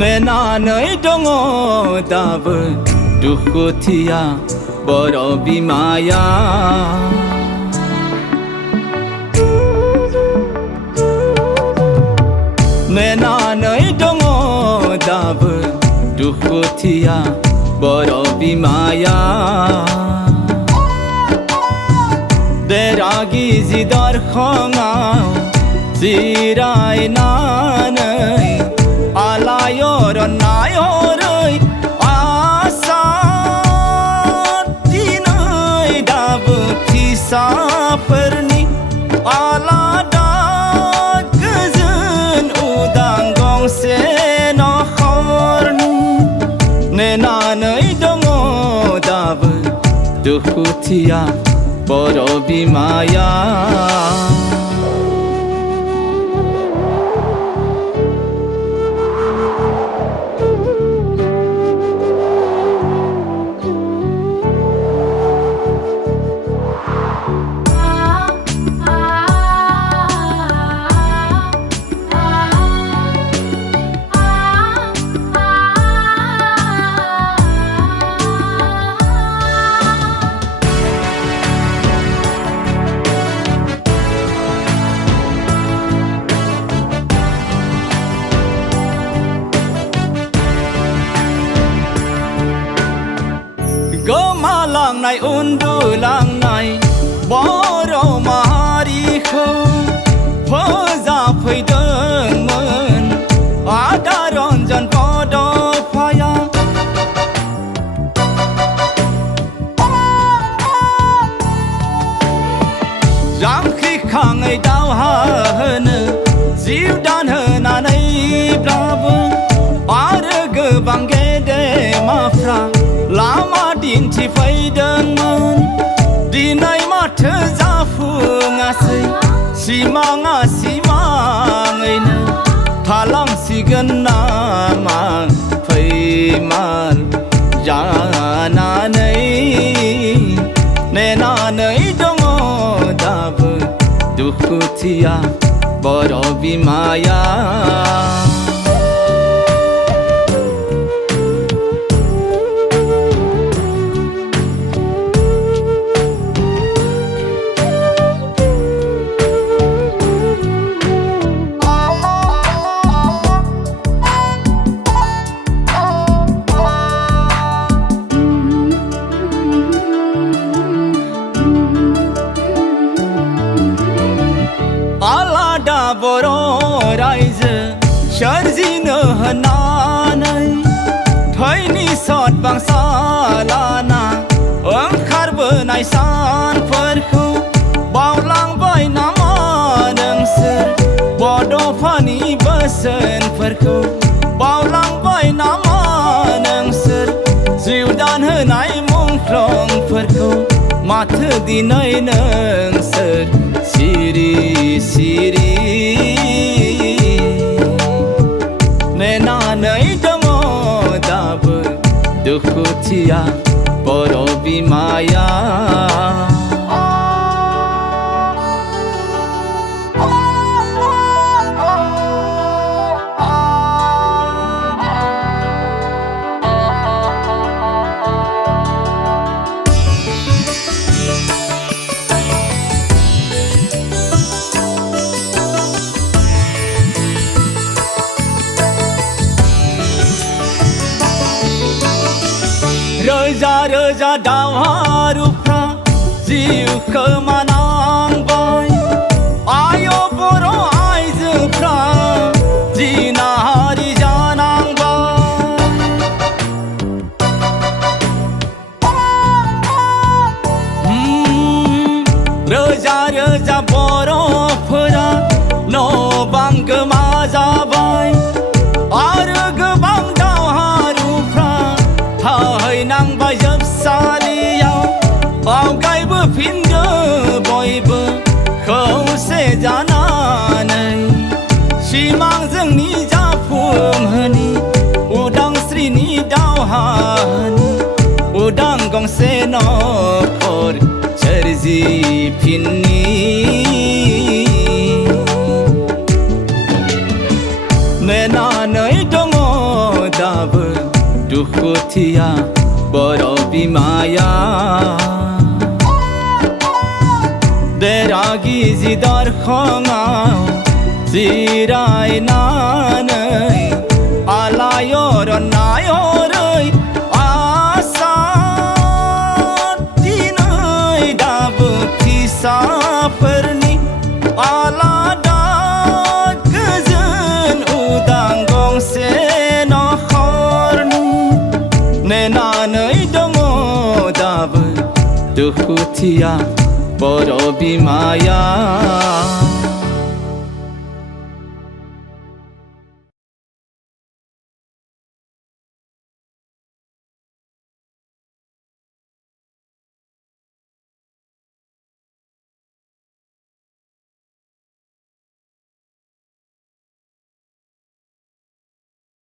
내나의 동어 답은 두코티야 버러비마야 내나의 동어 답은 두코티야 버러비마야 대라기 지달 콩아 지라이 나는 Alayor nayor asa dinai dab thisa perni alada gazan udang gong se no khorni nenanai dongo dab dukhutiya borobi maya Gomalang nai undulang nai boro mahari kho phoza phaidang man adaron jan podo phaya jam khi khangai dau ha han jiu dan hna nai blab ar gebang gede mafra lama dinti faidangan dinai matha zafungasai simanga simangaina thalang sigan nama phaiman jana nai nena nai dongo dab dukhutiya borobi maya Alada boro rise sharzino hananai thaini sot bang salana angkhar banai san farkho baulang bai nama nangsir bodo phani basan farkho baulang bai nama nangsir jiudan hanai mongklong farkho math dinai nangsir Siri siri nena nai dongo dab dukhutiya borobi maya रोजा दावहारुफ्रा जिउ खोमानांबाय आय बर' आइजोफ्रा जिनाहारि रोजा रोजा बर'फोरा न' बां गोमा जाबाय आरो गोबां दावहारुफ्रा थाहैनांबाय जोबसालियाव आवगायबोफिनदो बयबो खौसे जानानै सिमां जोंनि जाफुंहोनि उदांस्रिनि दावहानि उदां गंसे न'खर सोरजिफिननि नेनानै दङ दाबो दुखुथिया बर' बिमाया बेरा गिजि दरखङाव जिरायनानै आलायर नायरै फिसाफोरनि आलादा गोजोन उदां गंसे नखरनि नेनानै दङ दाबो दुखुथिया बर' बिमाया